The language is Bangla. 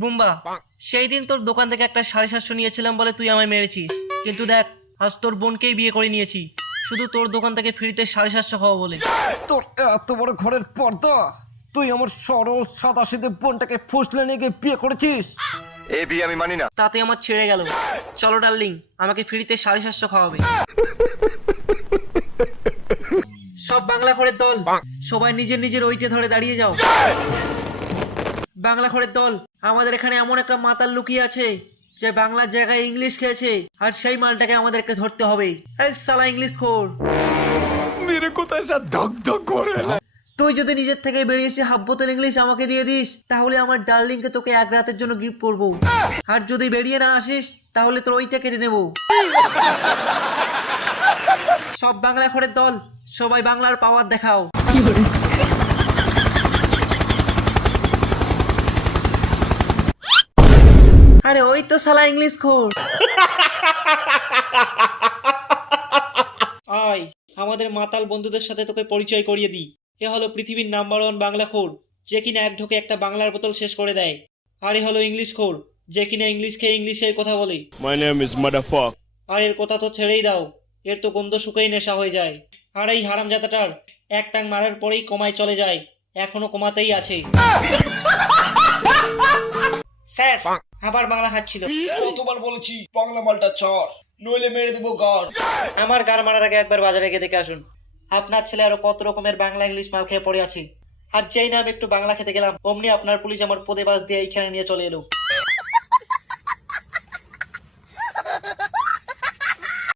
বুম্বা, সেই দিন তোর দোকান থেকে একটা 750 নিয়েছিলাম বলে তুই আমায় মেরেছিস, কিন্তু দেখ আজ তোর বোনকেই বিয়ে করে নিয়েছি শুধু তোর দোকান থেকে ফ্রিতে 750 খাওয়া বলে। তোর এত বড় ঘরের পর্দা, তুই আমার সরল সাদাসিধে বোনটাকে ফুসলে নিয়ে গিয়ে বিয়ে করেছিস? এই বিয়ে আমি মানি না। তাতে আমার ছেড়ে গেল। চলো ডার্লিং, আমাকে ফ্রিতে 750 খাওয়াবে। সব বাংলা ঘরের দল, সবাই নিজের নিজের ওইটে ধরে দাঁড়িয়ে যাও। বাংলা ঘরের দল, আমাদের এখানে এমন একটা মাতাল লুকিয়ে আছে যে বাংলার জায়গায় ইংলিশ খেয়েছে, আর সেই মালটাকে আমাদেরকে ধরতে হবে। এই সালা ইংলিশ খোর, মেরে কোথায় সব ধক ধক করে। তুই যদি নিজের থেকে বেরিয়ে এসে হাফ বোতল ইংলিশ আমাকে দিয়ে দিস, তাহলে আমার ডার্লিংকে তোকে এক রাতের জন্য গিফট করবো। আর যদি বেরিয়ে না আসিস, তাহলে তোর ওইটা কেটে নেব। সব বাংলা ঘরের দল, সবাই বাংলার পাওয়ার দেখাও। আরে ওই তো শালা ইংলিশ খোর। আয়, আমাদের মাতাল বন্ধুদের সাথে তোকে পরিচয় করিয়ে দিই। এ হলো পৃথিবীর নাম্বার 1 বাংলা খোর, যে কিনা এক ঢোকে একটা বাংলার বোতল শেষ করে দেয়। আর এ হলো ইংলিশ খোর, যে কিনা ইংলিশ খেয়ে ইংলিশের কথা বলে। My name is Motherfuck. আর এর কথা তো ছেড়েই দাও, এর তো গন্ধ শুকেই নেশা হয়ে যায়। আর এই হারামজাদাটার এক টাং মারার পরেই কমায় চলে যায়, এখনো কমাতেই আছে। স্যার, আবার বাংলা খাচ্ছিল। কতবার বলেছি বাংলা মালটা চর, নইলে মেরে দেবো গার। আমার গাড় মারার আগে একবার বাজারে গিয়ে দেখে আসুন, আপনার ছেলে আরো কত রকমের বাংলা ইংলিশ মাল খেয়ে পড়ে আছে। আর যেই না আমি একটু বাংলা খেতে গেলাম, অমনি আপনার পুলিশ আমার পদে বাস দিয়ে এইখানে নিয়ে চলে এলো।